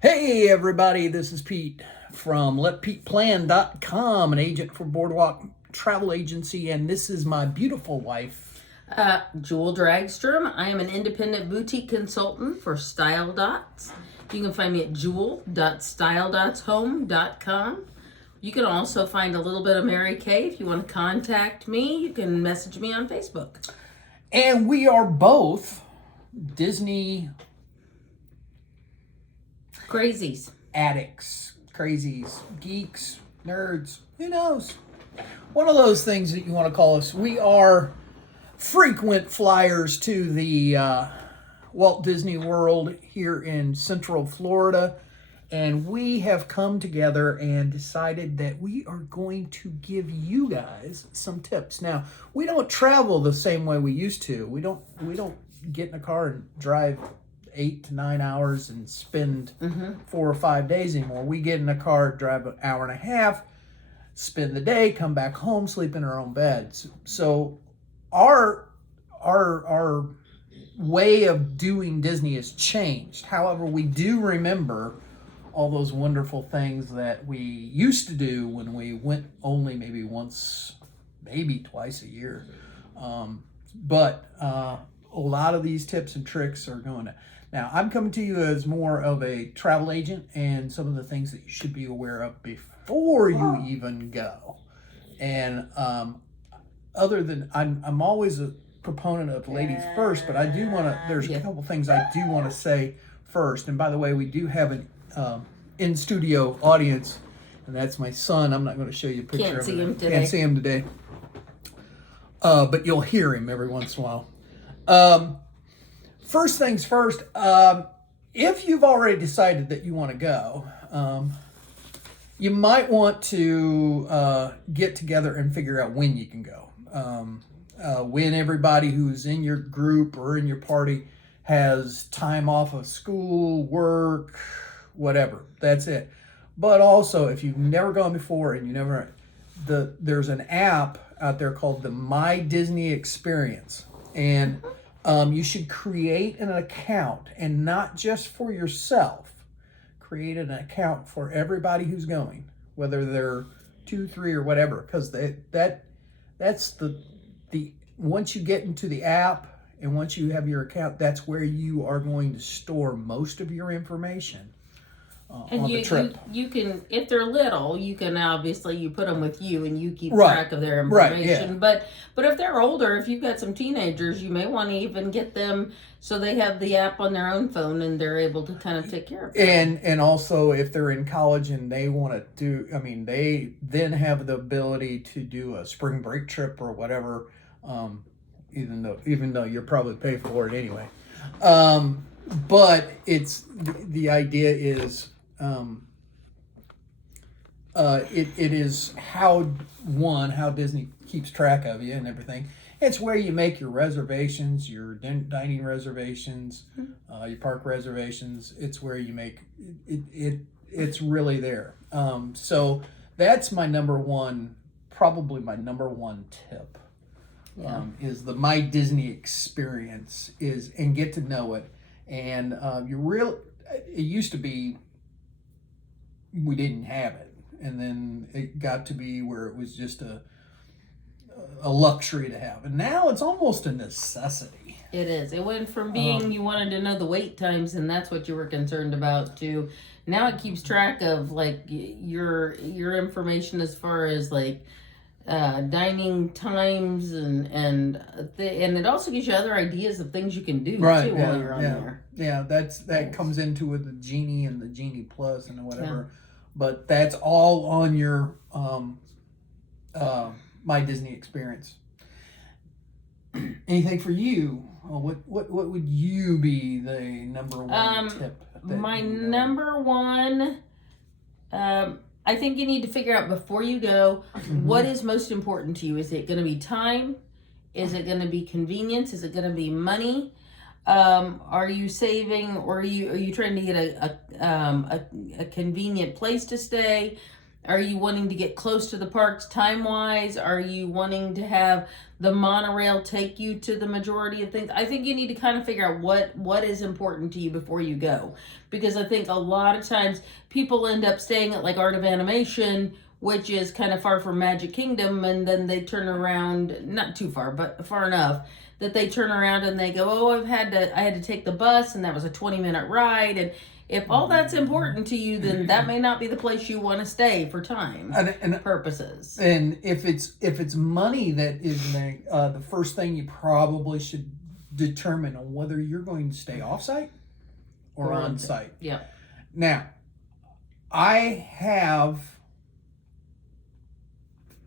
Hey everybody, this is Pete from LetPetePlan.com, an agent for Boardwalk Travel Agency, and this is my beautiful wife. Jewel Dragstrom. I am an independent boutique consultant for Style Dots. You can find me at jewel.styledotshome.com. You can also find a little bit of Mary Kay. If you want to contact me, you can message me on Facebook. And we are both Disney Crazies. addicts, crazies, geeks, nerds, who knows? One of those things that you want to call us. We are frequent flyers to the Walt Disney World here in Central Florida. And we have come together and decided that we are going to give you guys some tips. Now, we don't travel the same way we used to. We don't get in a car and drive 8 to 9 hours and spend 4 or 5 days anymore. We get in a car, drive an hour and a half, spend the day, come back home, sleep in our own beds. So our way of doing Disney has changed. However, we do remember all those wonderful things that we used to do when we went only maybe once, maybe twice a year. But a lot of these tips and tricks are going to. Now, I'm coming to you as more of a travel agent and some of the things that you should be aware of before you even go. And other than, I'm always a proponent of ladies first, but I do want to, there's a couple things I do want to say first. And by the way, we do have an in-studio audience, and that's my son. I'm not going to show you a picture Can't of see him. him today. Can't see him today. But you'll hear him every once in a while. First things first, if you've already decided that you want to go, you might want to get together and figure out when you can go. When everybody who's in your group or in your party has time off of school, work, whatever. That's it. But also, if you've never gone before and there's an app out there called the My Disney Experience, and you should create an account, and not just for yourself. Create an account for everybody who's going, whether they're 2, 3, or whatever, because that's the once you get into the app and once you have your account, that's where you are going to store most of your information And on the trip. you can, if they're little, you can obviously, you put them with you and you keep Right. track of their Right, information. yeah. But if they're older, if you've got some teenagers, you may want to even get them so they have the app on their own phone and they're able to kind of take care of it. And also, if they're in college and they want to do, they then have the ability to do a spring break trip or whatever, even though you're probably pay for it anyway. But it's the idea is it is how Disney keeps track of you and everything. It's where you make your reservations, your dining reservations, your park reservations. It's where you make it. It's really there. So that's my number one, probably my number one tip. Is the My Disney Experience and get to know it. And it used to be we didn't have it, and then it got to be where it was just a luxury to have, and now it's almost a necessity. It is. It went from being you wanted to know the wait times and that's what you were concerned about to now it keeps track of like your information as far as like dining times and it also gives you other ideas of things you can do too while you're on there. Yeah, that comes into with the Genie and the Genie Plus and whatever, but that's all on your My Disney Experience. Anything for you? What would you be the number one tip? My number one. I think you need to figure out before you go what is most important to you. Is it going to be time? Is it going to be convenience? Is it going to be money? Are you saving, or are you trying to get a convenient place to stay? Are you wanting to get close to the parks time-wise? Are you wanting to have the monorail take you to the majority of things? I think you need to kind of figure out what is important to you before you go. Because I think a lot of times people end up staying at like Art of Animation, which is kind of far from Magic Kingdom, and then they turn around, not too far, but far enough, that they turn around and they go, oh, I had to take the bus, and that was a 20-minute ride, and if all that's important to you, then that may not be the place you want to stay for time and purposes. And if it's money that is the first thing you probably should determine on whether you're going to stay off-site or on-site. Yeah. Now, I have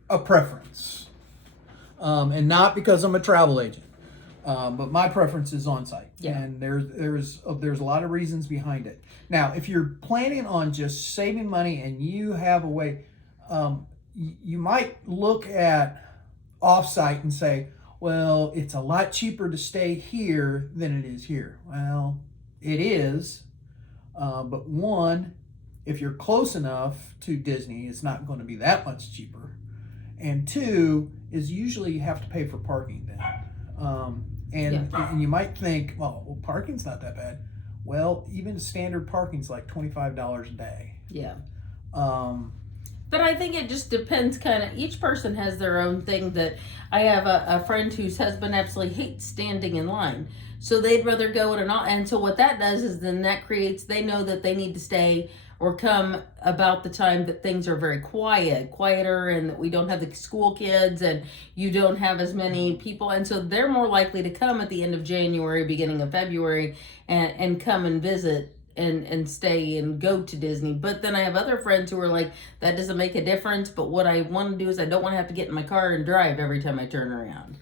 a preference, and not because I'm a travel agent, but my preference is on-site. Yeah. And there's a lot of reasons behind it. Now, if you're planning on just saving money and you have a way, you might look at off-site and say, well, it's a lot cheaper to stay here than it is here. Well, it is, but one, if you're close enough to Disney, it's not going to be that much cheaper. And two is usually you have to pay for parking then. And you might think, well, parking's not that bad. Well, even standard parking's like $25 a day. Yeah. But I think it just depends kind of, each person has their own thing. That I have a friend whose husband absolutely hates standing in line. So they'd rather go and so what that does is then that creates, they know that they need to stay or come about the time that things are very quieter, and that we don't have the school kids and you don't have as many people. And so they're more likely to come at the end of January, beginning of February, and come and visit and stay and go to Disney. But then I have other friends who are like, that doesn't make a difference, but what I want to do is I don't want to have to get in my car and drive every time I turn around.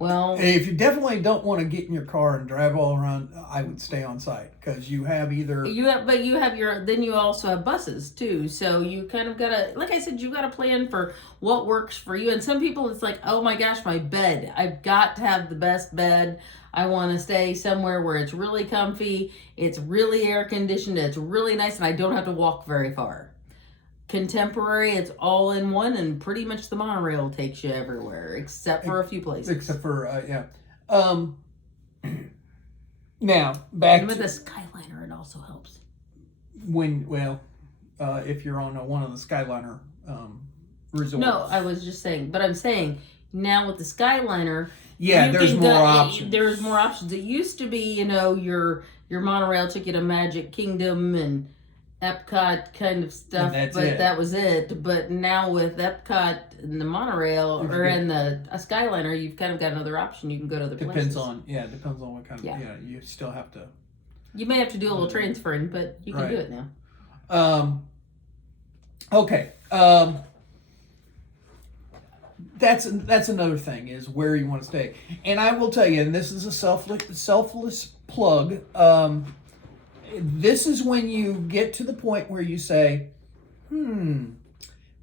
Well, if you definitely don't want to get in your car and drive all around, I would stay on site, because you have then you also have buses too. So you kind of gotta, like I said, you gotta plan for what works for you. And some people, it's like, oh my gosh, my bed, I've got to have the best bed. I want to stay somewhere where it's really comfy, it's really air conditioned, it's really nice, and I don't have to walk very far. Contemporary, it's all in one, and pretty much the monorail takes you everywhere except for a few places. Except for now back and with the Skyliner, it also helps. If you're on one of the Skyliner resorts. No, I was just saying, but I'm saying now with the Skyliner, there's more options. There's more options. It used to be, your monorail took you to Magic Kingdom and Epcot kind of stuff, that was it. But now with Epcot and the monorail and the Skyliner, you've kind of got another option. You can go to other places. Depends on what kind of you still have to. You may have to do a little transferring, but you can do it now. Okay. That's another thing, is where you want to stay. And I will tell you, and this is a selfless plug. This is when you get to the point where you say,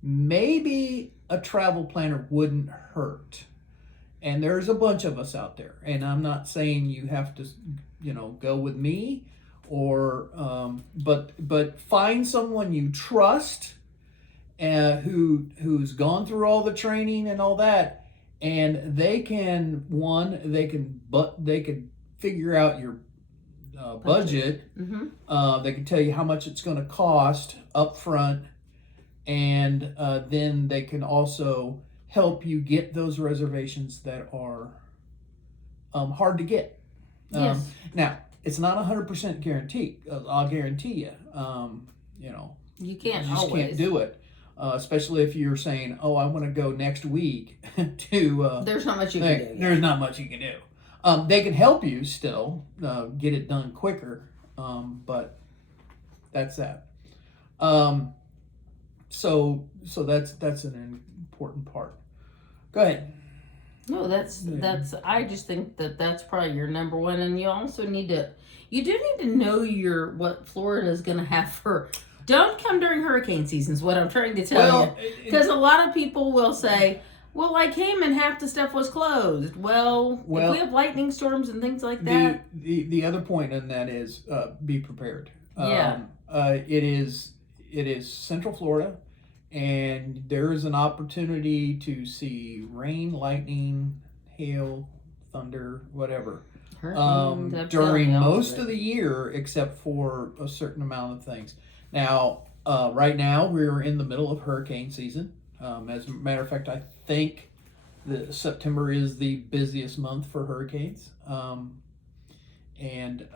maybe a travel planner wouldn't hurt. And there's a bunch of us out there. And I'm not saying you have to, go with me, or but find someone you trust, who's gone through all the training and all that, and they can figure out your budget. Mm-hmm. They can tell you how much it's going to cost up front, and then they can also help you get those reservations that are hard to get. Yes. Now, it's not 100% guarantee. I'll guarantee you. You can't you just always. Can't do it. Especially if you're saying, "Oh, I want to go next week." There's not much you can do. Yeah. There's not much you can do. They can help you still get it done quicker, but that's that. So that's an important part. Go ahead. No, that's. I just think that's probably your number one, and you also need to know what Florida is going to have for. Don't come during hurricane season is what I'm trying to tell you, because a lot of people will say, well, I came and half the stuff was closed. Well, if we have lightning storms and things like that. The other point in that is be prepared. Yeah. It is Central Florida. and there is an opportunity to see rain, lightning, hail, thunder, whatever, Hurricanes, I'm telling during you, all most it. of the year, except for a certain amount of things. Now, right now, we're in the middle of hurricane season. As a matter of fact, I think that September is the busiest month for hurricanes. And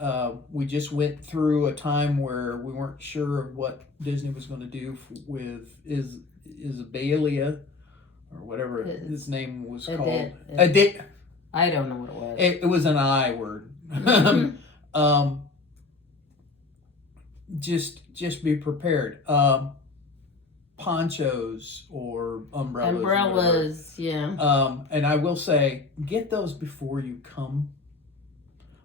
we just went through a time where we weren't sure of what Disney was going to do with Isabella, or whatever his name was called. I don't know what it was. It was an I word. Just be prepared. Ponchos or umbrellas. Umbrellas, yeah. And I will say, get those before you come.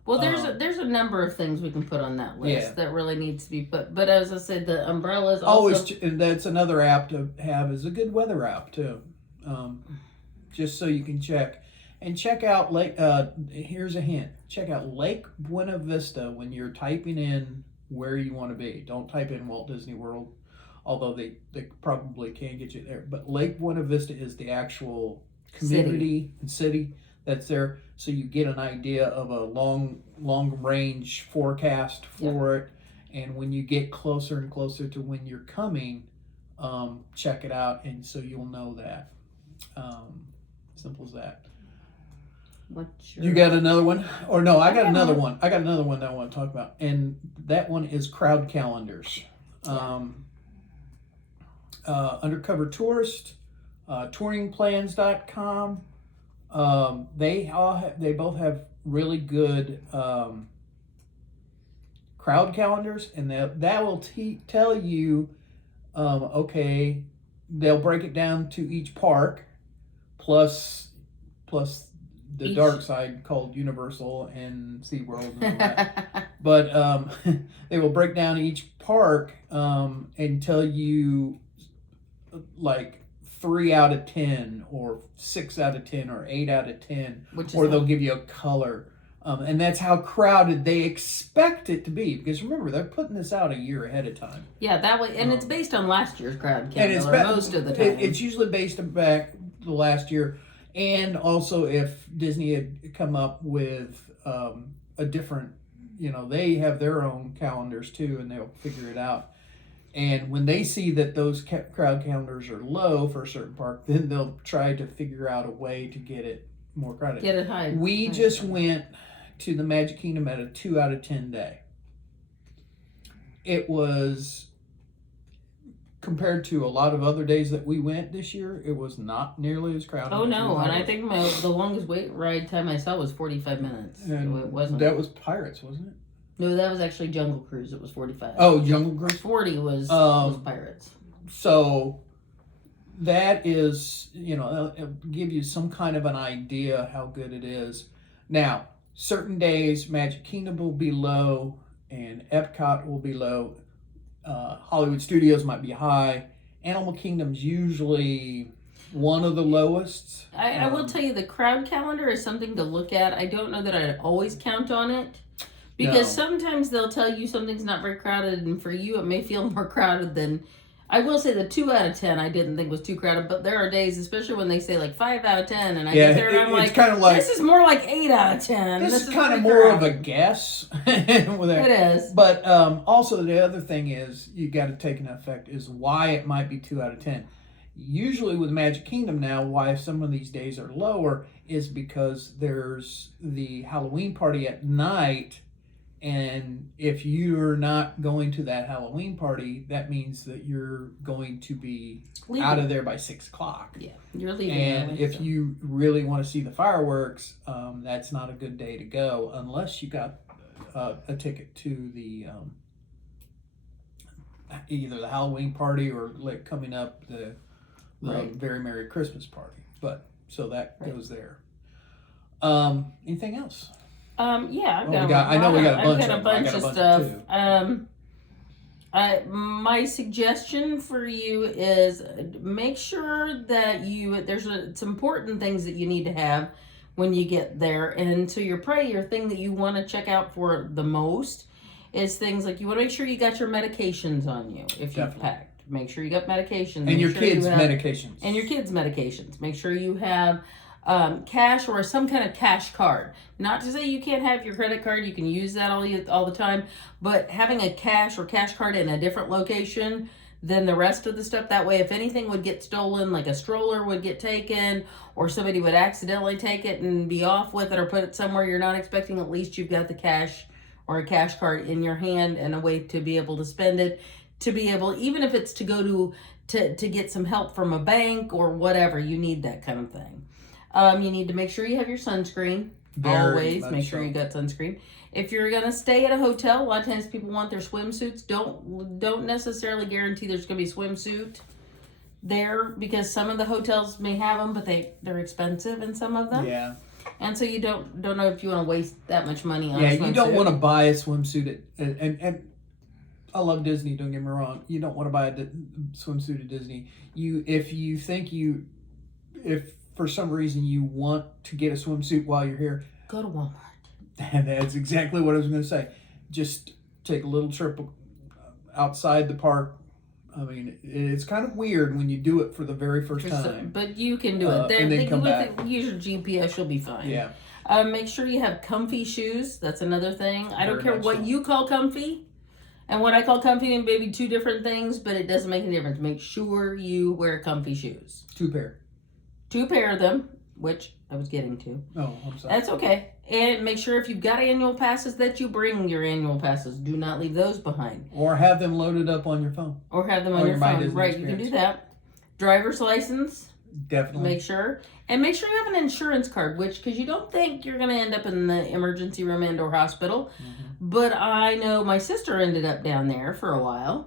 Well, there's a number of things we can put on that list that really needs to be put. But as I said, the umbrellas also. That's another app to have, is a good weather app too. Just so you can check. And check out Lake. Here's a hint. Check out Lake Buena Vista when you're typing in where you want to be. Don't type in Walt Disney World, although they probably can get you there. But Lake Buena Vista is the actual community and city that's there, so you get an idea of a long range forecast for it. And when you get closer and closer to when you're coming, check it out, and so you'll know that. Simple as that. You got another one? Or no, I got another one. I got another one that I want to talk about. And that one is crowd calendars. Undercover Tourist, touringplans.com. They both have really good crowd calendars, and that will tell you, okay, they'll break it down to each park, plus the dark side called Universal and SeaWorld and all that. But they will break down each park and tell you like 3 out of 10 or 6 out of 10 or 8 out of 10, or they'll give you a color. And that's how crowded they expect it to be, because remember, they're putting this out a year ahead of time. Yeah, that way, and it's based on last year's crowd calendar most of the time. It's usually based back the last year. And also, if Disney had come up with a different, they have their own calendars too, and they'll figure it out. And when they see that those crowd calendars are low for a certain park, then they'll try to figure out a way to get it more crowded. Get it high. We just went to the Magic Kingdom at a 2 out of 10 day. It was, compared to a lot of other days that we went this year, it was not nearly as crowded. Oh no, and I think the longest wait ride time I saw was 45 minutes. And it wasn't. That was Pirates, wasn't it? No, that was actually Jungle Cruise. It was 45. Oh, Jungle Cruise? 40 was Pirates. So that is, it'll give you some kind of an idea how good it is. Now, certain days, Magic Kingdom will be low and Epcot will be low. Hollywood Studios might be high. Animal Kingdom's usually one of the lowest. I will tell you, the crowd calendar is something to look at. I don't know that I'd always count on it, because sometimes they'll tell you something's not very crowded, and for you it may feel more crowded than. I will say the 2 out of 10 I didn't think was too crowded, but there are days, especially when they say like 5 out of 10, and I get there and I'm like, kind of like, this is more like 8 out of 10. This is kind of more of a guess. It is. But also the other thing is, you got to take into effect is why it might be 2 out of 10. Usually with Magic Kingdom now, why some of these days are lower is because there's the Halloween party at night. And if you're not going to that Halloween party, that means that you're going to be out of there by 6 o'clock. Yeah, you're leaving. And if you really want to see the fireworks, that's not a good day to go unless you got a ticket to the either the Halloween party or like coming up the Very Merry Christmas party. But so that goes there. Anything else? Yeah, we got a bunch of stuff. My suggestion for you is make sure that there's some important things that you need to have when you get there. And so your thing that you want to check out for the most is things like you want to make sure you got your medications on you if you've packed. Make sure you got medications. And Make your sure you kids' have- medications. And your kids' medications. Make sure you have cash or some kind of cash card. Not to say you can't have your credit card. You can use that all the time. But having a cash or cash card in a different location than the rest of the stuff. That way, if anything would get stolen, like a stroller would get taken, or somebody would accidentally take it and be off with it or put it somewhere you're not expecting, at least you've got the cash or a cash card in your hand and a way to be able to spend it, to be able, even if it's to go to get some help from a bank or whatever, you need that kind of thing. You need to make sure you have your sunscreen. Always make sure you got sunscreen. If you're gonna stay at a hotel, a lot of times people want their swimsuits. Don't necessarily guarantee there's gonna be a swimsuit there, because some of the hotels may have them, but they're expensive in some of them. Yeah. And so you don't know if you want to waste that much money on. Yeah, a swimsuit. you don't want to buy a swimsuit and I love Disney. Don't get me wrong. You don't want to buy a swimsuit at Disney. If for some reason you want to get a swimsuit while you're here, go to Walmart. And that's exactly what I was going to say. Just take a little trip outside the park. I mean, it's kind of weird when you do it for the very first time. But you can do it. And then come back. Use your GPS, you'll be fine. Yeah. Make sure you have comfy shoes. That's another thing. I don't Very care what much so. you call comfy and what I call comfy, and maybe two different things, but it doesn't make any difference. Make sure you wear comfy shoes. 2 pair. 2 pair of them, which I was getting to. Oh, I'm sorry. That's okay. And make sure if you've got annual passes that you bring your annual passes. Do not leave those behind. Or have them loaded up on your phone. Or have them on Or your your My phone. Disney Right, you can do that. Driver's license. Definitely. Make sure. And make sure you have an insurance card, because you don't think you're going to end up in the emergency room and or hospital. Mm-hmm. But I know my sister ended up down there for a while,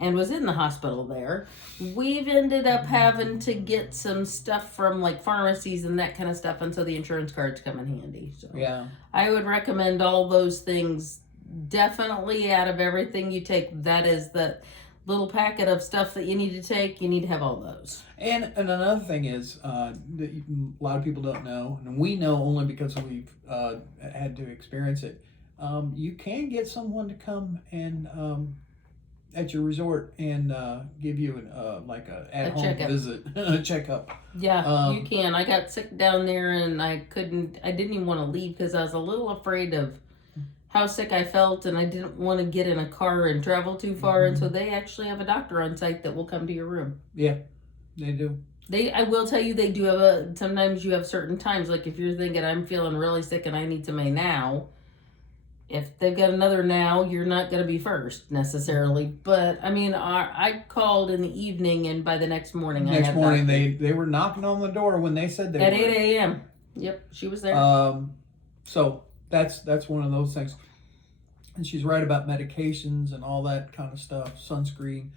and was in the hospital there. We've ended up having to get some stuff from like pharmacies and that kind of stuff, and so the insurance cards come in handy. So Yeah. I would recommend all those things. Definitely, out of everything you take, that is the little packet of stuff that you need to take. You need to have all those. And another thing is that a lot of people don't know, and we know only because we've had to experience it. You can get someone to come and at your resort and give you like a at-home checkup. visit, a checkup. Yeah, you can. I got sick down there, and I didn't even want to leave because I was a little afraid of how sick I felt, and I didn't want to get in a car and travel too far. And so they actually have a doctor on site that will come to your room. Yeah, they do. I will tell you, they do have sometimes you have certain times, like if you're thinking I'm feeling really sick and I need somebody now, if they've got another now, you're not going to be first necessarily. But I mean, I called in the evening, and by the next morning, They were knocking on the door when they said they at were. 8 a.m. Yep, she was there. So that's one of those things. And she's right about medications and all that kind of stuff, sunscreen.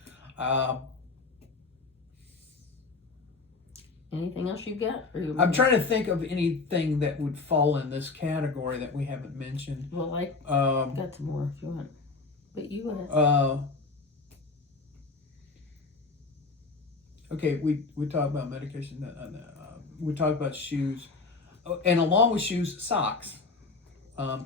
Anything else you've got? I'm trying to think of anything that would fall in this category that we haven't mentioned. Well, I got some more if you want. But you asked. Okay, we talked about medication. We talked about shoes. And along with shoes, socks.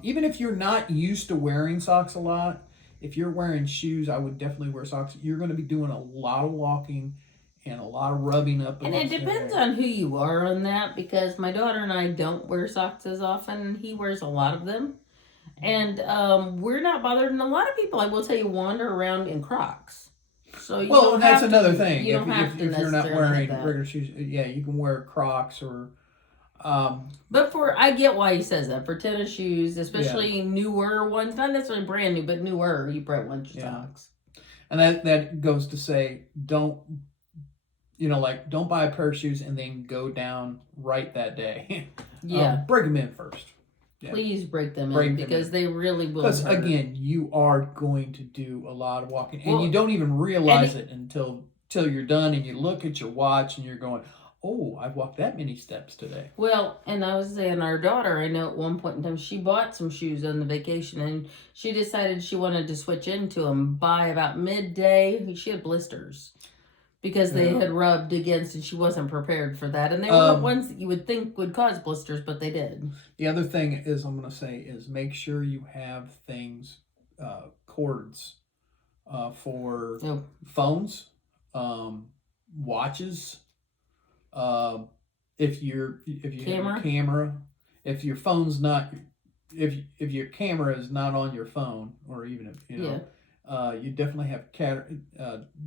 Even if you're not used to wearing socks a lot, if you're wearing shoes, I would definitely wear socks. You're going to be doing a lot of walking and a lot of rubbing up. And it depends on who you are on that, because my daughter and I don't wear socks as often. He wears a lot of them. And we're not bothered. And a lot of people, I will tell you, wander around in Crocs. So you don't that's have another to, thing. You don't have to if you're not necessarily wearing have that. regular shoes, yeah, you can wear Crocs or. But I get why he says that. For tennis shoes, especially newer ones, not necessarily brand new, but newer, you probably want your socks. And that goes to say, don't buy a pair of shoes and then go down right that day. Yeah. Break them in first. Yeah. Please break them in, because they really will. Because again, you are going to do a lot of walking, and you don't even realize it until you're done, and you look at your watch and you're going, oh, I've walked that many steps today. Well, and I was saying, our daughter, I know at one point in time, she bought some shoes on the vacation, and she decided she wanted to switch into them. By about midday, she had blisters because they had rubbed against, and she wasn't prepared for that. And they weren't ones that you would think would cause blisters, but they did. The other thing is, I'm going to say, is make sure you have things, cords, for Oh, phones, watches. Uh, if you have your camera. camera, if your phone's not, if your camera is not on your phone, or even if Yeah. you definitely have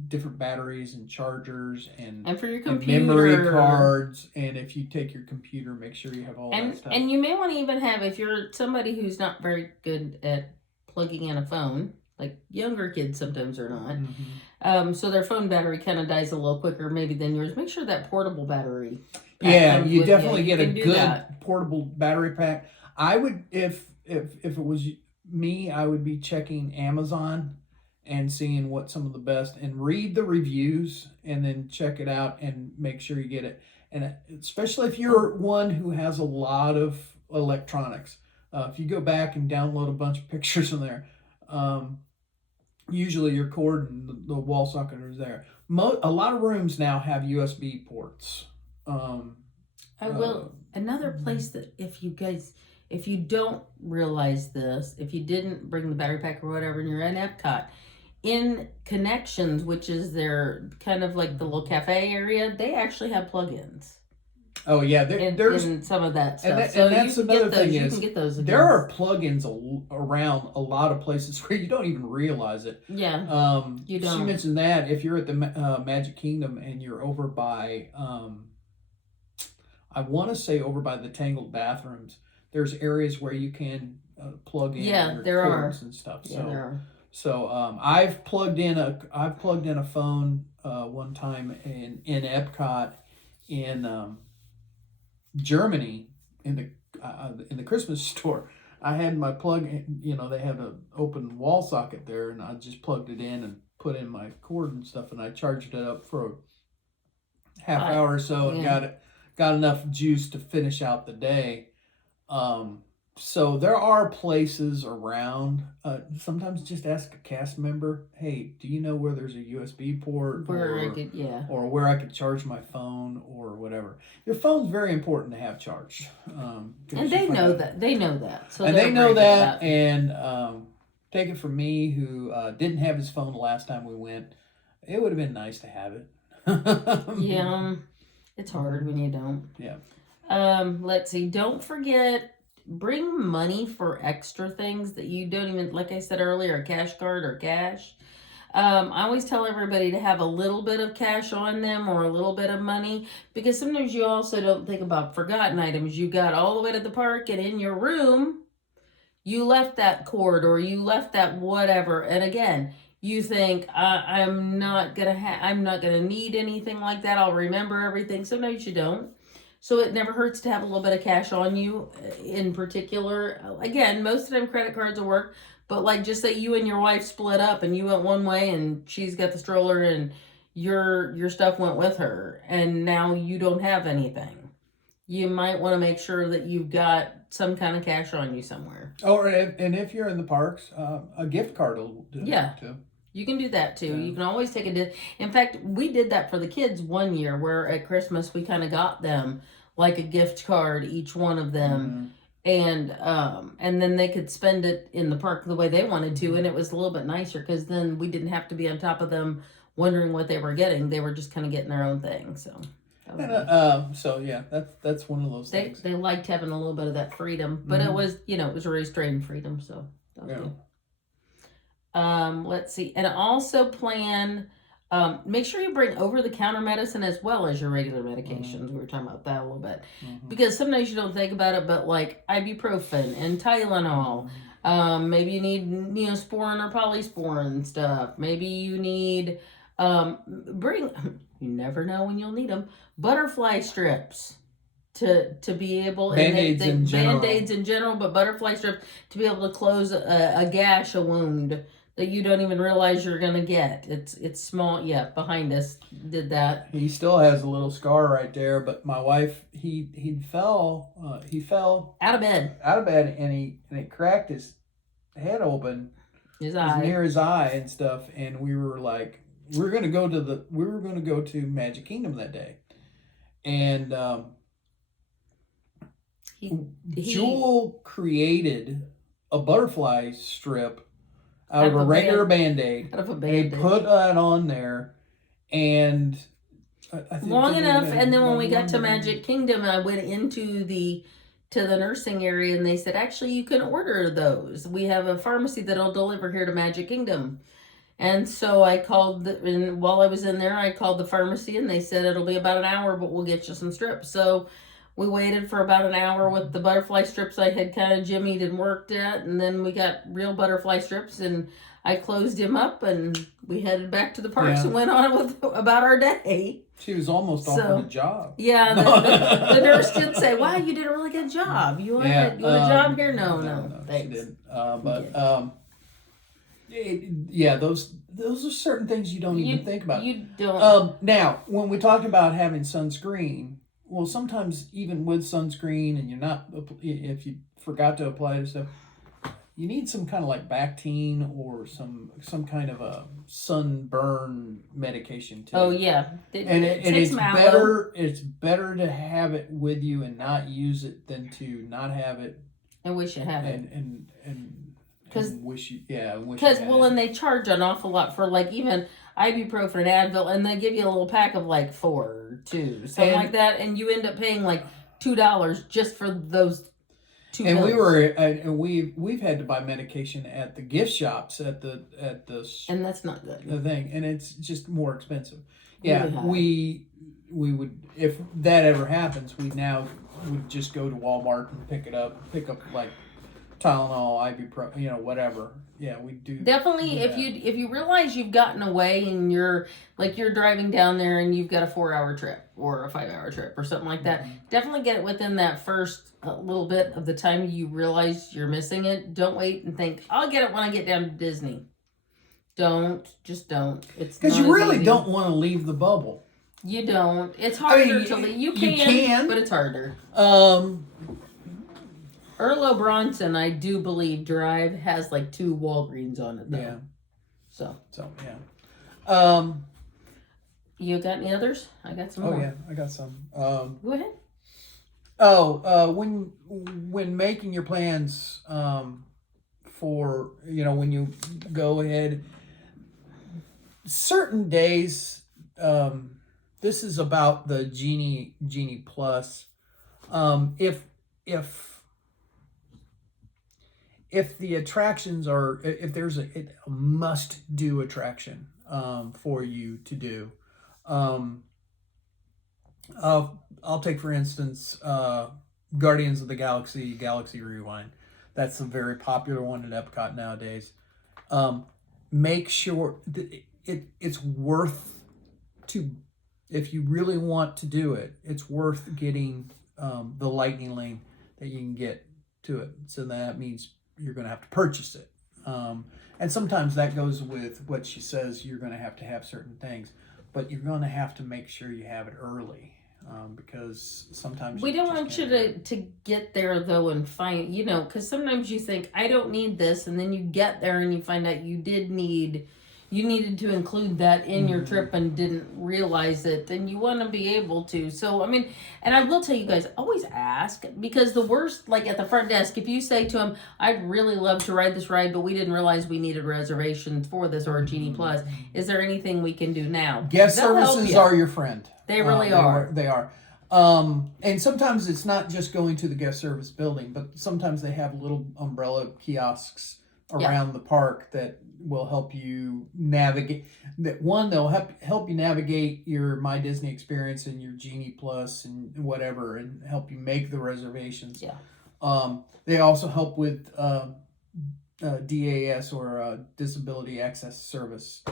different batteries and chargers And for your and memory computer. cards. And if you take your computer, make sure you have all that stuff. And you may want to even have, if you're somebody who's not very good at plugging in a phone, like younger kids sometimes are not. So their phone battery kind of dies a little quicker maybe than yours. Make sure that portable battery. Yeah, comes you with definitely you. get a can do good that. portable battery pack. I would, if it was me, I would be checking Amazon and seeing what some of the best, and read the reviews and then check it out and make sure you get it. And especially if you're one who has a lot of electronics, if you go back and download a bunch of pictures from there, usually your cord and the wall socket is there. A lot of rooms now have USB ports. I will. Another place that if you don't realize this, if you didn't bring the battery pack or whatever, and you're in Epcot, in Connections, which is their kind of like the little cafe area, they actually have plugins. Oh yeah, there's in some of that stuff. and So that's you can another get those. thing You is can get those. there are plugins around a lot of places where you don't even realize it. Yeah. You don't. She mentioned that if you're at the Magic Kingdom and you're over by, I want to say over by the Tangled bathrooms, there's areas where you can plug in your there cords are. and stuff. Yeah, there are. So I've plugged in a phone one time in Epcot in Germany in the Christmas store. I had my plug. They had an open wall socket there, and I just plugged it in and put in my cord and stuff, and I charged it up for a half hour or so, and got enough juice to finish out the day. So there are places around. Sometimes just ask a cast member, "Hey, do you know where there's a USB port, or where I could charge my phone, or whatever?" Your phone's very important to have charged. And they know that. They know that. So and they know that. And take it from me, who didn't have his phone the last time we went. It would have been nice to have it. Yeah, it's hard when you don't. Yeah. Let's see. Don't forget. Bring money for extra things that you don't even, like I said earlier, a cash card or cash. I always tell everybody to have a little bit of cash on them or a little bit of money, because sometimes you also don't think about forgotten items. You got all the way to the park, and in your room, you left that cord or you left that whatever. And again, you think, I'm not gonna need anything like that. I'll remember everything. Sometimes you don't. So it never hurts to have a little bit of cash on you in particular. Again, most of the time credit cards will work, but like just say you and your wife split up and you went one way and she's got the stroller and your stuff went with her and now you don't have anything. You might want to make sure that you've got some kind of cash on you somewhere. And if you're in the parks, a gift card will do it too. You can do that too. Yeah. You can always take in fact, we did that for the kids one year where at Christmas we kind of got them like a gift card, each one of them. Mm-hmm. And then they could spend it in the park the way they wanted to. And it was a little bit nicer because then we didn't have to be on top of them wondering what they were getting. They were just kind of getting their own thing. So. So yeah, that's one of those things. They liked having a little bit of that freedom, but it was, it was a restrained freedom. So that was good. Let's see. And also plan, make sure you bring over-the-counter medicine as well as your regular medications. Mm-hmm. We were talking about that a little bit. Mm-hmm. Because sometimes you don't think about it, but like ibuprofen and Tylenol. Mm-hmm. Maybe you need Neosporin or Polysporin stuff. Maybe you need, you never know when you'll need them, butterfly strips. To be able, Band-Aids in general, but butterfly strips to be able to close a gash, a wound that you don't even realize you're gonna get. It's small. Yeah, behind us did that. He still has a little scar right there, but my wife, he fell out of bed, and it cracked his head open, near his eye and stuff, and we were like, we were gonna go to Magic Kingdom that day, and Jewel created a butterfly strip out of a regular Band-Aid. Out of a They Band-Aid. put that on there, and I think Long they did enough, it and then when we one got to day. Magic Kingdom, I went into the nursing area, and they said, actually, you can order those. We have a pharmacy that'll deliver here to Magic Kingdom. And so I called, and while I was in there, I called the pharmacy, and they said it'll be about an hour, but we'll get you some strips. So we waited for about an hour with the butterfly strips I had kind of jimmied and worked at, and then we got real butterfly strips, and I closed him up, and we headed back to the parks and went on with about our day. She was almost offered a job. Yeah, the nurse did say, "Wow, you did a really good job. You want a job here?" No, thanks. She didn't. Those are certain things you don't even think about. You don't. Now, when we talked about having sunscreen, well, sometimes even with sunscreen, and you're not, if you forgot to apply to stuff, you need some kind of like Bactine or some kind of a sunburn medication too. Oh yeah, it's better. It's better to have it with you and not use it than to not have it. I wish you had it. And they charge an awful lot for like even ibuprofen and Advil, and they give you a little pack of like 4 too, something like that, and you end up paying like $2 just for those. And we've had to buy medication at the gift shops at the and that's not good. The thing, and it's just more expensive. Yeah, we would, if that ever happens, we now would just go to Walmart and pick up like Tylenol, ibuprofen, whatever. Yeah, we do. Definitely, if you realize you've gotten away and you're driving down there and you've got a 4-hour trip or a 5-hour trip or something like that, definitely get it within that first little bit of the time you realize you're missing it. Don't wait and think, I'll get it when I get down to Disney. Don't. It's because you really don't want to leave the bubble. You don't. It's harder to leave. You can, but it's harder. Earl Bronson, I do believe, Drive has like 2 Walgreens on it though. Yeah. So yeah. You got any others? I got some more. Oh yeah, I got some. Go ahead. When making your plans for, when you go ahead, certain days, this is about the Genie Plus. If the attractions are, if there's a must-do attraction for you to do, I'll take, for instance, Guardians of the Galaxy Rewind. That's a very popular one at Epcot nowadays. Make sure it's worth to, if you really want to do it, it's worth getting the Lightning Lane that you can get to it. So that means you're going to have to purchase it. And sometimes that goes with what she says, you're going to have certain things, but you're going to have to make sure you have it early. Because sometimes we don't want you to get there though and find, because sometimes you think, I don't need this, and then you get there and you find out you needed to include that in your trip and didn't realize it, and you want to be able to. So, I mean, and I will tell you guys, always ask, because the worst, like at the front desk, if you say to them, I'd really love to ride this ride, but we didn't realize we needed reservations for this or a Genie Plus, is there anything we can do now? Guest services are your friend. They really are. They are. And sometimes it's not just going to the guest service building, but sometimes they have little umbrella kiosks around the park that will help you navigate. They'll help you navigate your My Disney experience and your Genie Plus and whatever, and help you make the reservations. Yeah. They also help with DAS or Disability Access Service.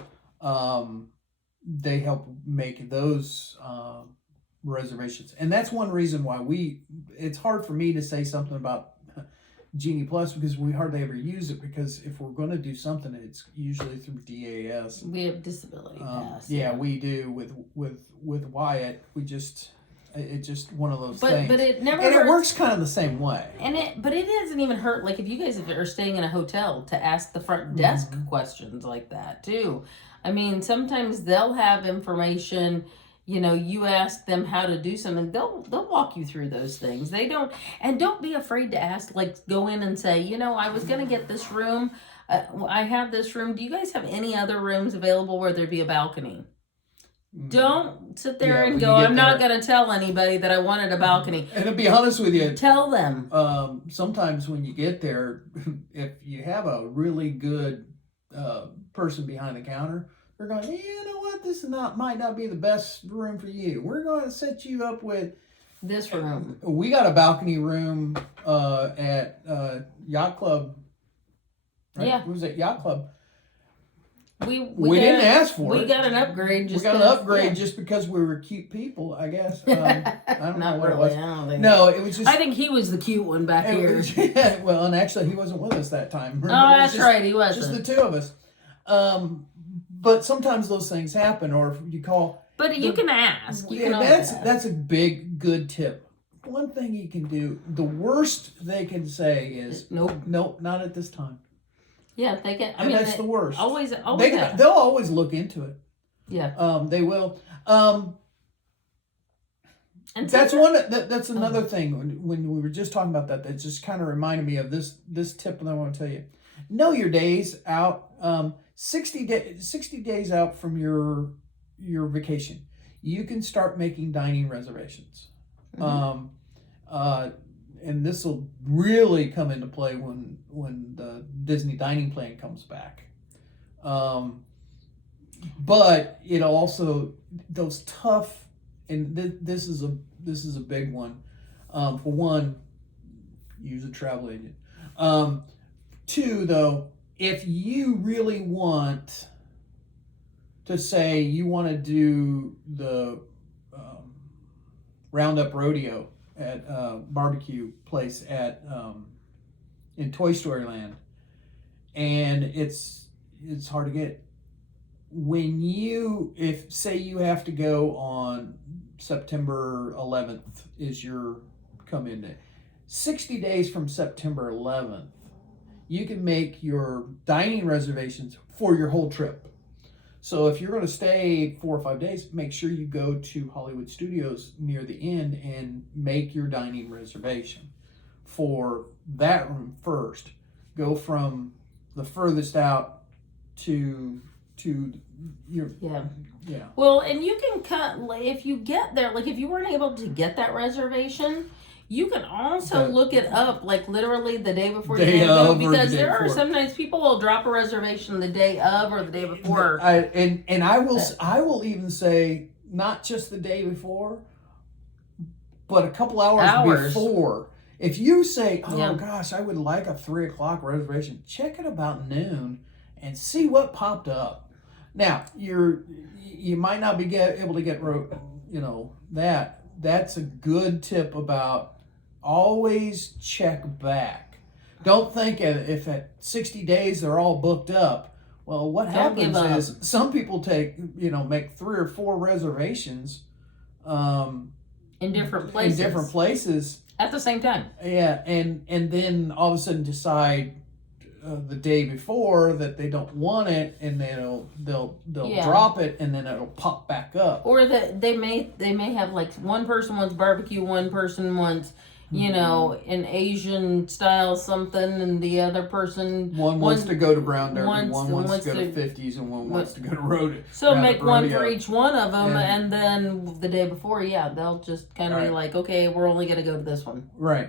They help make those reservations, and that's one reason why it's hard for me to say something about Genie Plus, because we hardly ever use it, because if we're going to do something, it's usually through DAS. We have Disability Pass. Yeah, we do with Wyatt. It's just one of those things. But it never hurts. It works kind of the same way. But it doesn't even hurt. Like if you guys are staying in a hotel, to ask the front desk questions like that too. I mean, sometimes they'll have information. You ask them how to do something, they'll walk you through those things. Don't be afraid to ask. Like go in and say, I was gonna get this room. I have this room. Do you guys have any other rooms available where there'd be a balcony? Don't sit there Yeah, and when go, you get I'm not there- going to tell anybody that I wanted a balcony. And to be honest with you, Tell them. sometimes when you get there, if you have a really good person behind the counter, they're going, you know what, this might not be the best room for you. We're going to set you up with This room. We got a balcony room at Yacht Club. Right? Yeah. It was at Yacht Club. We didn't ask for it. We got an upgrade. We got an upgrade just because we were cute people, I guess. I don't know Not what really. it was. I don't think. No, it was just. I think he was the cute one back it here. was- well, and actually, he wasn't with us that time. Oh, It was that's just- right. He Just wasn't. the two of us. But sometimes those things happen, or if you call. But you can ask. You can always ask. That's a big good tip. One thing you can do. The worst they can say is Nope. nope, not at this time. Yeah, they can. I And mean, that's the worst. always ask. They'll always look into it. Yeah. They will. And That's sometimes- that's another thing. When we were just talking about that, that just kind of reminded me of this tip that I want to tell you. Know your days out. 60 days out from your vacation, you can start making dining reservations. Mhm. And this will really come into play when the Disney dining plan comes back. But it also those tough, and this is a big one. For one, use a travel agent. Two, though, if you really want to say you want to do the Roundup Rodeo at barbecue place at in Toy Story Land, and it's hard to get. When if say you have to go on September 11th is your come in day, 60 days from September 11th, you can make your dining reservations for your whole trip. So if you're going to stay 4 or 5 days, make sure you go to Hollywood Studios near the end and make your dining reservation for that room first. Go from the furthest out to your yeah. Well, and you can cut if you get there. Like if you weren't able to get that reservation, you can also look it up, like literally the day before you go, because there are sometimes people will drop a reservation the day of or the day before. I will even say not just the day before, but a couple hours before. If you say, "Oh gosh, I would like a 3:00 reservation," check it about noon and see what popped up. Now you might not be able to get that's a good tip about. Always check back. Don't think if at 60 days they're all booked up. Well, what happens is some people make 3 or 4 reservations in different places. At the same time. Yeah, and then all of a sudden decide the day before that they don't want it, and they'll drop it, and then it'll pop back up. Or that they may have like one person wants barbecue, one person wants an Asian style something, and the other person wants to go to Brown Derby, one wants to go to 50s, and one wants to go to Rodeo. So make one for each one of them, and then the day before, they'll just kind of be like, okay, we're only going to go to this one. Right.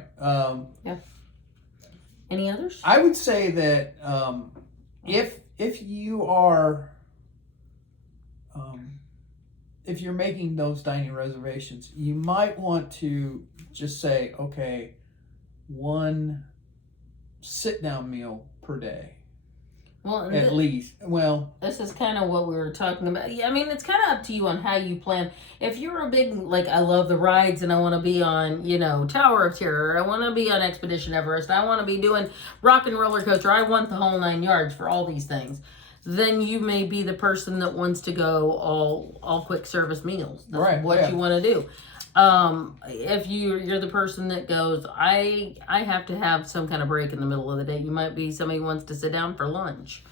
Any others? I would say that if you are if you're making those dining reservations, you might want to just say, okay, 1 sit-down meal per day. Well, at least. Well, this is kind of what we were talking about. Yeah, I mean, it's kind of up to you on how you plan. If you're a big, I love the rides and I want to be on, Tower of Terror, I want to be on Expedition Everest, I want to be doing Rock and Roller Coaster, I want the whole 9 yards for all these things, then you may be the person that wants to go all quick service meals. That's what you want to do. If you're the person that goes, I have to have some kind of break in the middle of the day. You might be somebody who wants to sit down for lunch.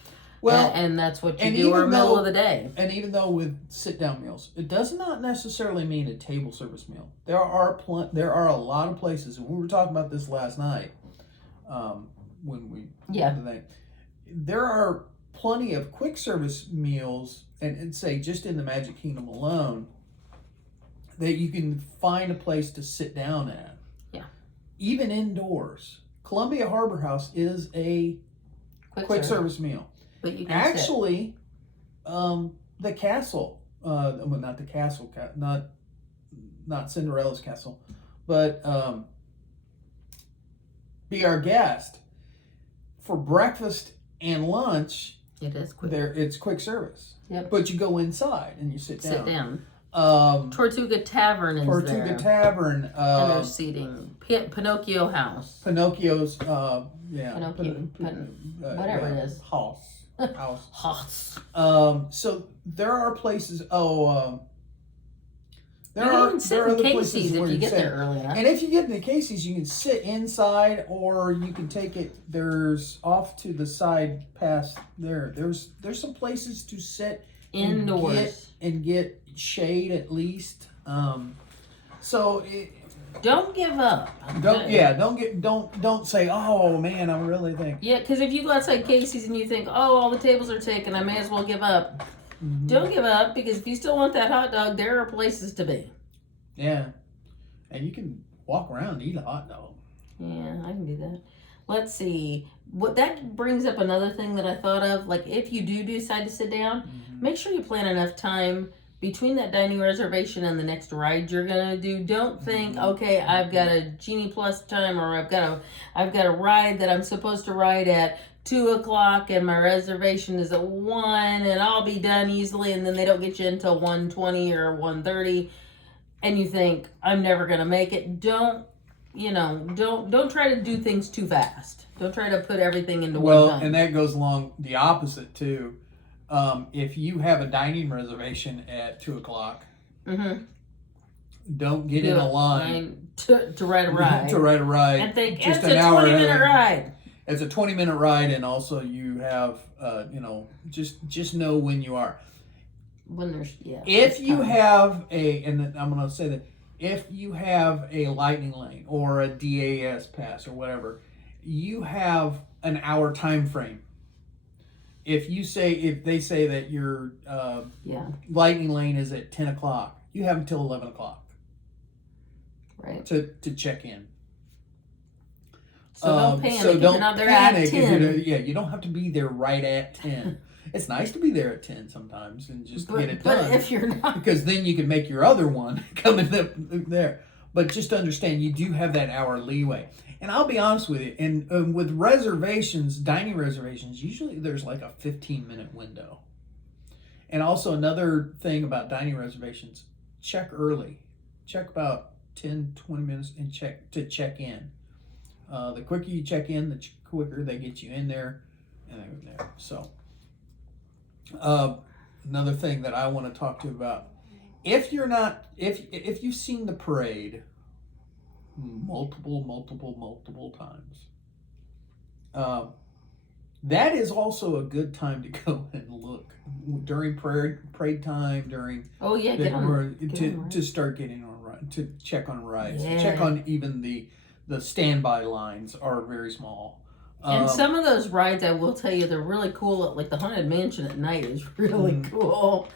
Well, and that's what you do, or middle of the day. And even though with sit-down meals, it does not necessarily mean a table service meal. There are a lot of places, and we were talking about this last night when we there are plenty of quick service meals, and say just in the Magic Kingdom alone, that you can find a place to sit down at. Yeah. Even indoors. Columbia Harbor House is a quick service meal. But you can actually, the castle, well, not the castle, not Cinderella's castle, but Be Our Guest, for breakfast and lunch, it is quick. it's quick service. Yep. But you go inside and you sit down. Sit down. Tortuga Tavern is Tortuga Tavern. And there's seating. Pinocchio House. Pinocchio's, Pinocchio, whatever it is. House. House. So there are places. You can even sit in other Casey's places if where you get sit. there early enough. And if you get in the Casey's, you can sit inside, or you can take it. There's off to the side past there. There's some places to sit indoors and get shade at least. Don't give up. Don't say, oh man, I really think. Yeah, because if you go outside Casey's and you think, oh, all the tables are taken, I may as well give up. Mm-hmm. Don't give up, because if you still want that hot dog, there are places to be. Yeah, and you can walk around and eat a hot dog. Yeah, I can do that. Let's see. What that brings up another thing that I thought of. Like, if you do decide to sit down, make sure you plan enough time between that dining reservation and the next ride you're gonna do. Don't think, okay, I've got a Genie Plus time, or I've got a ride that I'm supposed to ride at 2:00 and my reservation is at 1 and I'll be done easily, and then they don't get you until 1:20 or 1:30 and you think, I'm never gonna make it. Don't try to do things too fast. Don't try to put everything into one time. And that goes along the opposite too. If you have a dining reservation at 2:00, don't get in a line to ride a ride. to ride a ride. And think, just it's a 20-minute ride. It's a 20-minute ride, and also you have, just know when you are. When there's, If you have and I'm going to say that, if you have a Lightning Lane or a DAS pass or whatever, you have an hour time frame. If they say that your Lightning Lane is at 10:00, you have until 11:00, right, to check in. So don't panic. So don't panic. You don't have to be there right at 10. It's nice to be there at 10 sometimes and just get it done. But if you're not, because then you can make your other one coming there. But just understand, you do have that hour leeway. And I'll be honest with you, and with reservations, dining reservations, usually there's like a 15-minute window. And also another thing about dining reservations, check early. Check about 10, 20 minutes and check in. The quicker you check in, the quicker they get you in there and there. So, another thing that I want to talk to you about, if you've seen the parade multiple times, that is also a good time to go and look during parade time, during to start getting on right, to check on rides, check on even the standby lines are very small. And some of those rides, I will tell you, they're really cool. Like the Haunted Mansion at night is really cool.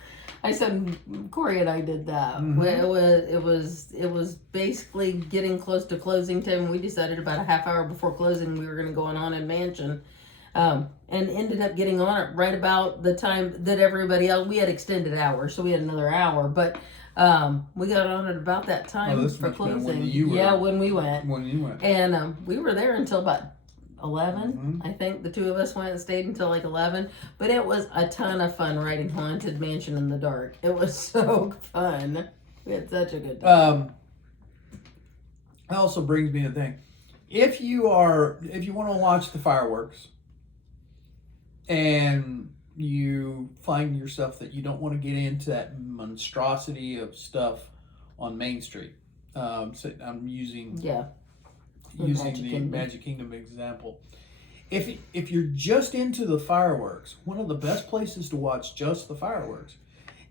I said Corey and I did that. It was basically getting close to closing time. We decided about a half hour before closing we were going to go on Haunted Mansion, and ended up getting on it right about the time that everybody else. We had extended hours, so we had another hour, but. We got on at about that time for closing. When you went. And we were there until about 11. I think the two of us went and stayed until like 11. But it was a ton of fun riding Haunted Mansion in the dark. It was so fun. We had such a good time. That also brings me to the thing. If you want to watch the fireworks and you find yourself that you don't want to get into that monstrosity of stuff on Main Street. So I'm using the Magic Kingdom example. If you're just into the fireworks, one of the best places to watch just the fireworks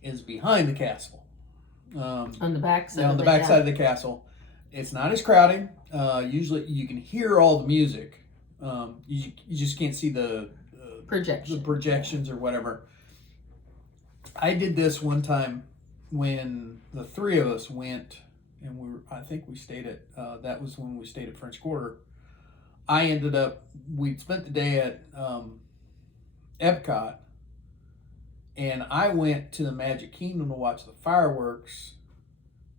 is behind the castle. On the back side. On the back side of the castle. It's not as crowded. Usually you can hear all the music. You just can't see the projection. the projections or whatever. I did this one time when the three of us went, and I think we stayed at, that was when we stayed at French Quarter. We'd spent the day at Epcot, and I went to the Magic Kingdom to watch the fireworks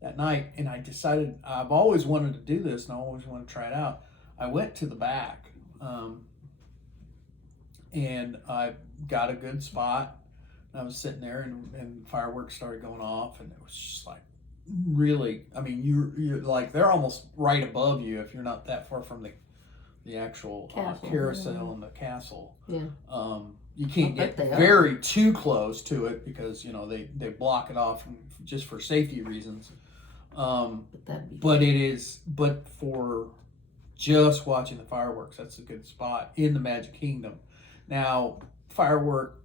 that night, and I decided I've always wanted to do this and I always want to try it out. I went to the back, and I got a good spot. I was sitting there, and fireworks started going off, and it was just like really. I mean, you're like they're almost right above you if you're not that far from the actual carousel and the castle. Yeah. You can't get very too close to it because they block it off just for safety reasons. But for just watching the fireworks, that's a good spot in the Magic Kingdom. Now, firework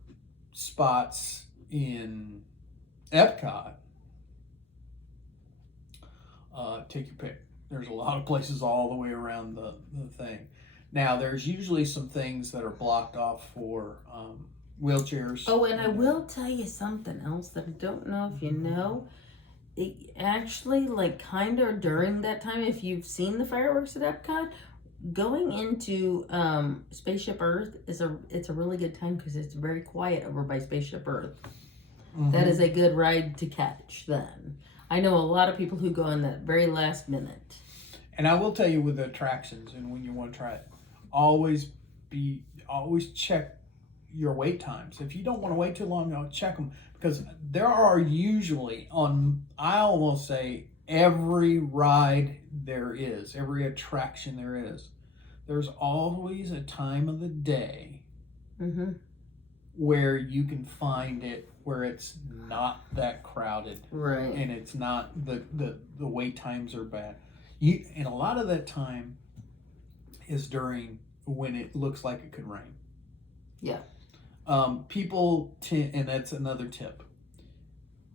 spots in Epcot, take your pick. There's a lot of places all the way around the thing. Now, there's usually some things that are blocked off for wheelchairs. Oh, and I will tell you something else that I don't know if you know. It actually, like, kind of during that time, if you've seen the fireworks at Epcot, going into Spaceship Earth it's a really good time because it's very quiet over by Spaceship Earth. Mm-hmm. That is a good ride to catch then. I know a lot of people who go in that very last minute. And I will tell you with the attractions, and when you want to try it, always check your wait times. If you don't want to wait too long, check them, because there are usually I almost say every ride there is, every attraction there is, there's always a time of the day where you can find it where it's not that crowded, right? And it's not the wait times are bad. And a lot of that time is during when it looks like it could rain. Yeah. People and that's another tip.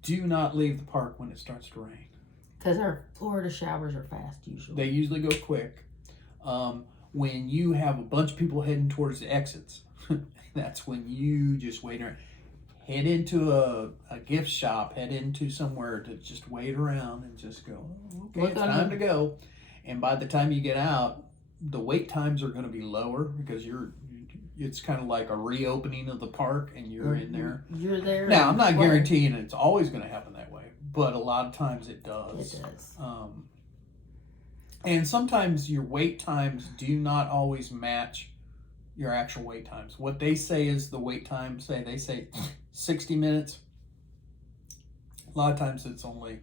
Do not leave the park when it starts to rain. Because our Florida showers are fast usually. They usually go quick. When you have a bunch of people heading towards the exits, that's when you just wait around. Head into a gift shop, head into somewhere to just wait around and just go, okay, it's time to go. And by the time you get out, the wait times are going to be lower because it's kind of like a reopening of the park and you're in there. You're there. Now, I'm not guaranteeing it's always going to happen that way, but a lot of times it does. It does. And sometimes your wait times do not always match your actual wait times. What they say is the wait time, they say 60 minutes. A lot of times it's only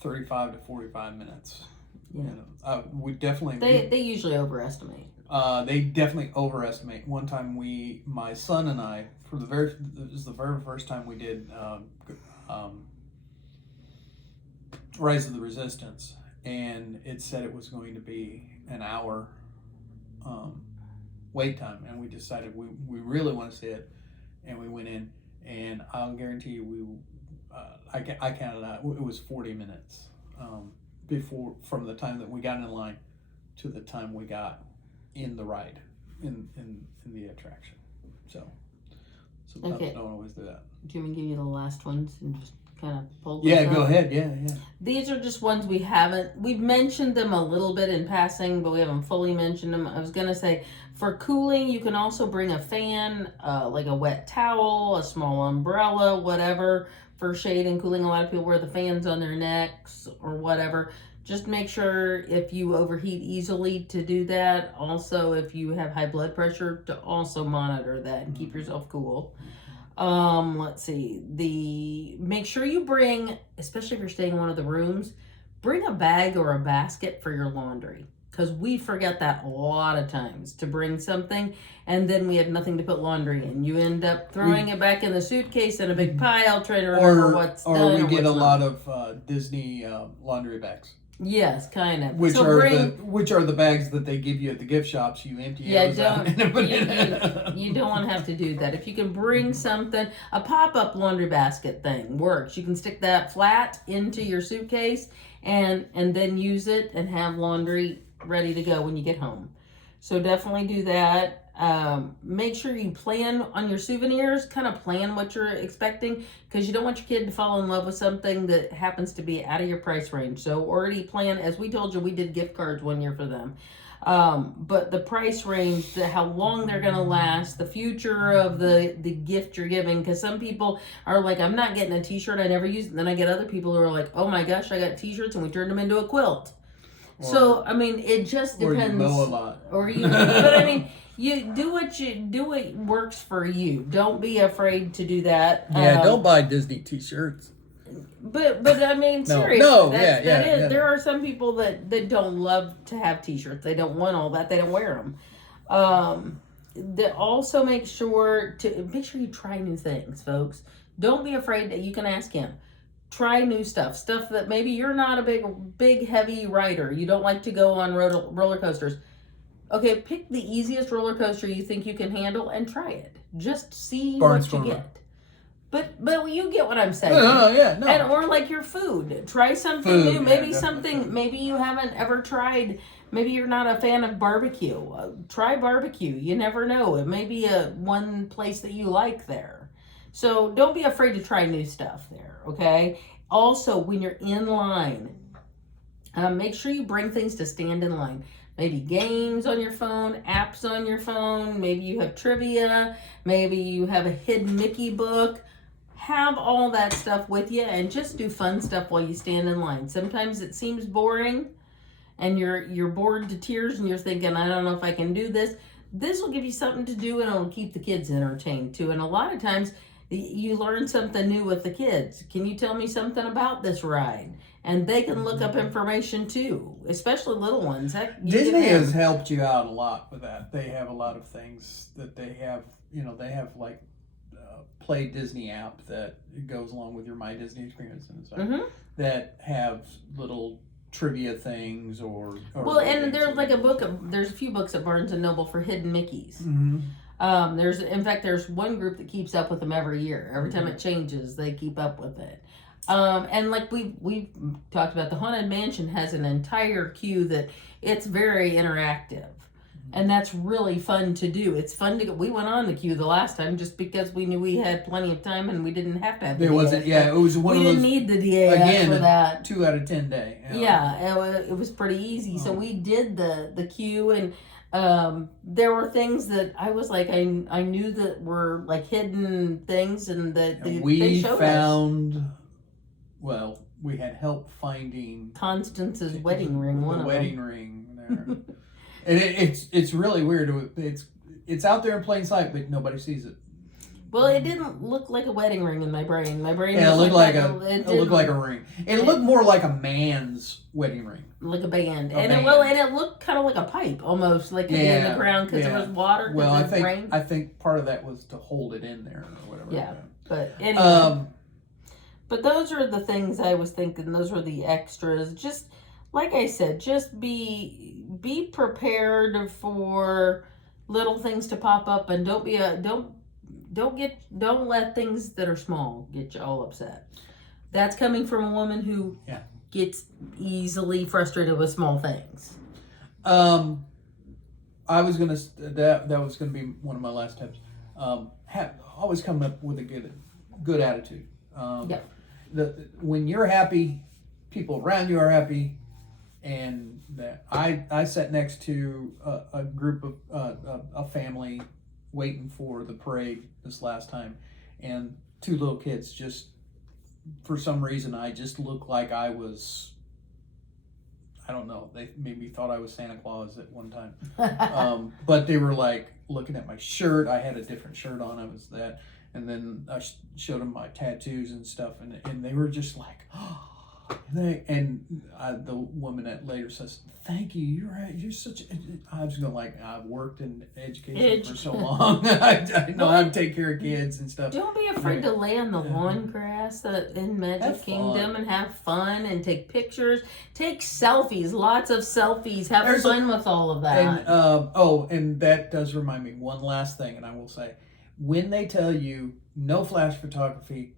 35 to 45 minutes. Yeah. We definitely... They usually overestimate. They definitely overestimate. One time my son and I, this is the very first time we did Rise of the Resistance, and it said it was going to be an hour wait time, and we decided we really want to see it, and we went in, and I'll guarantee you I counted out, it was 40 minutes from the time that we got in line to the time we got in the ride in the attraction. So okay. Don't always do that. Do you want me to give you the last ones and just kind of pull those up? Go ahead. Yeah. These are just ones we've mentioned them a little bit in passing, but we haven't fully mentioned them. I was going to say, for cooling, you can also bring a fan, like a wet towel, a small umbrella, whatever, for shade and cooling. A lot of people wear the fans on their necks or whatever. Just make sure if you overheat easily to do that. Also, if you have high blood pressure, to also monitor that and keep yourself cool. Let's see. Make sure you bring, especially if you're staying in one of the rooms, bring a bag or a basket for your laundry. Because we forget that a lot of times, to bring something, and then we have nothing to put laundry in. You end up throwing it back in the suitcase in a big pile, trying to remember what's done. Or we get a lot of Disney laundry bags. Yes, kind of. Which are the bags that they give you at the gift shops. You empty those out. You don't want to have to do that. If you can bring something, a pop-up laundry basket thing works. You can stick that flat into your suitcase and then use it and have laundry ready to go when you get home. So definitely do that. Make sure you plan on your souvenirs, kind of plan what you're expecting, because you don't want your kid to fall in love with something that happens to be out of your price range. So already plan, as we told you, we did gift cards one year for them. But the price range, how long they're going to last, the future of the gift you're giving, because some people are like, I'm not getting a t-shirt, I never use it. And then I get other people who are like, oh my gosh, I got t-shirts and we turned them into a quilt. So, I mean, it just depends. Or you mow a lot. Or you, but I mean, you do what works for you. Don't be afraid to do that. Yeah, don't buy Disney t-shirts. But I mean, seriously, there are some people that don't love to have t-shirts. They don't want all that. They don't wear them. That also make sure you try new things, folks. Don't be afraid that you can ask him. Try new stuff that maybe you're not a big heavy rider. You don't like to go on roller coasters. Okay, pick the easiest roller coaster you think you can handle and try it. Just see what you get. But you get what I'm saying. No. And or like your food. Try something new. Maybe maybe you haven't ever tried. Maybe you're not a fan of barbecue. Try barbecue. You never know. It may be one place that you like there. So don't be afraid to try new stuff there, okay? Also, when you're in line, make sure you bring things to stand in line. Maybe games on your phone, apps on your phone. Maybe you have trivia. Maybe you have a hidden Mickey book. Have all that stuff with you and just do fun stuff while you stand in line. Sometimes it seems boring and you're bored to tears and you're thinking, I don't know if I can do this. This will give you something to do and it'll keep the kids entertained too. And a lot of times you learn something new with the kids. Can you tell me something about this ride? And they can look up information too, especially little ones. Heck, Disney has helped you out a lot with that. They have a lot of things that they have, they have like Play Disney app that goes along with your My Disney experience and stuff that have little trivia things or well, and there's like there's a few books at Barnes and Noble for hidden Mickeys. There's one group that keeps up with them every year. Every time it changes, they keep up with it. And like we talked about, the Haunted Mansion has an entire queue that it's very interactive. And that's really fun to do. It's fun to we went on the queue the last time just because we knew we had plenty of time and we didn't have to have the it was one of those. We didn't need the DAF for that. 2 out of 10 day. It was pretty easy. So we did the queue and there were things that I was like, I knew that were like hidden things and that they showed us. Well, we had help finding Constance's wedding ring. The wedding ring there. And it's really weird. It's out there in plain sight, but nobody sees it. Well, it didn't look like a wedding ring in my brain. My brain it looked like a ring. It looked more like a man's wedding ring, like a band. And it looked kind of like a pipe almost, like in the ground because there was water. Well, I think part of that was to hold it in there or whatever. Yeah, but anyway. But those are the things I was thinking. Those were the extras. Just like I said, just be prepared for little things to pop up, and don't let things that are small get you all upset. That's coming from a woman who gets easily frustrated with small things. I was gonna that was gonna be one of my last tips. Always come up with a good attitude. When you're happy, people around you are happy, and that I sat next to a group of a family waiting for the parade this last time, and 2 little kids just for some reason I just looked like I was, I don't know, they maybe thought I was Santa Claus at one time. But they were like looking at my shirt. I had a different shirt on. I was that. And then I showed them my tattoos and stuff. And they were just like, oh. The woman that later says, thank you. You're such. I was going like, I've worked in education for so long. I know how to take care of kids and stuff. Don't be afraid to lay on the lawn grass in Magic Kingdom and have fun and take pictures. Take selfies, lots of selfies. Have fun with all of that. And and that does remind me one last thing, and I will say, when they tell you no flash photography,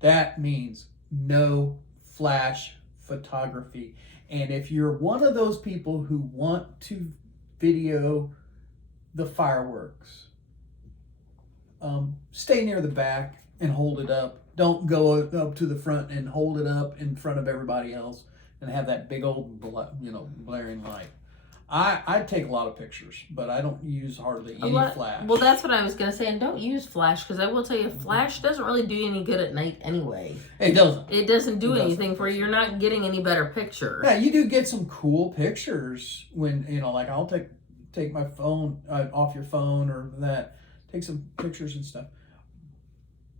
that means no flash photography. And if you're one of those people who want to video the fireworks, stay near the back and hold it up. Don't go up to the front and hold it up in front of everybody else and have that big old blaring light. I take a lot of pictures, but I don't use hardly any flash. Well, that's what I was gonna say, and don't use flash, because I will tell you, flash doesn't really do any good at night anyway. It doesn't. It doesn't do anything for you. You're not getting any better picture. Yeah, you do get some cool pictures when like I'll take my phone off your phone or that, take some pictures and stuff.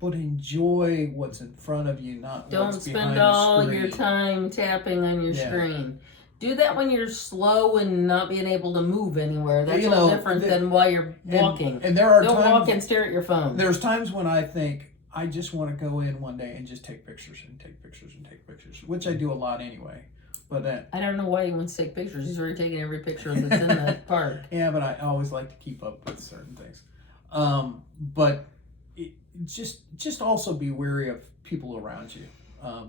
But enjoy what's in front of you, not Don't what's spend behind all the screen. your time tapping on your screen. Do that when you're slow and not being able to move anywhere. That's a little different than while you're walking. And there are Don't times, walk and stare at your phone. There's times when I think I just want to go in one day and just take pictures and take pictures and take pictures, which I do a lot anyway. But I don't know why you want to take pictures. He's already taking every picture that's in the park. Yeah, but I always like to keep up with certain things. But just also be wary of people around you.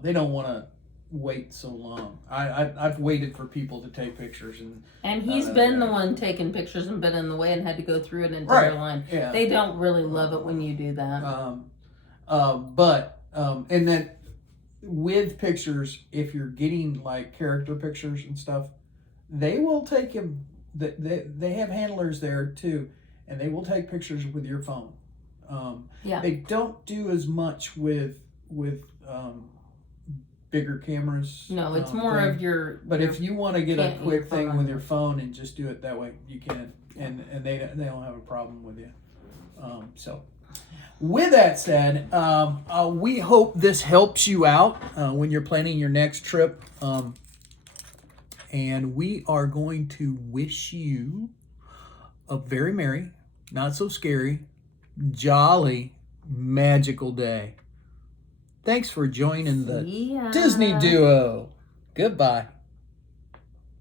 They don't want to wait so long. I've waited for people to take pictures, and he's been the one taking pictures and been in the way and had to go through an entire line. Yeah. They don't really love it when you do that. And then with pictures, if you're getting like character pictures and stuff, they will take him. They have handlers there too, and they will take pictures with your phone. They don't do as much with bigger cameras. No, it's more of your. But if you want to get a quick thing with your phone and just do it that way, you can, and they don't have a problem with you. So, with that said, we hope this helps you out when you're planning your next trip. And we are going to wish you a very merry, not so scary, jolly, magical day. Thanks for joining the Disney Duo. Goodbye.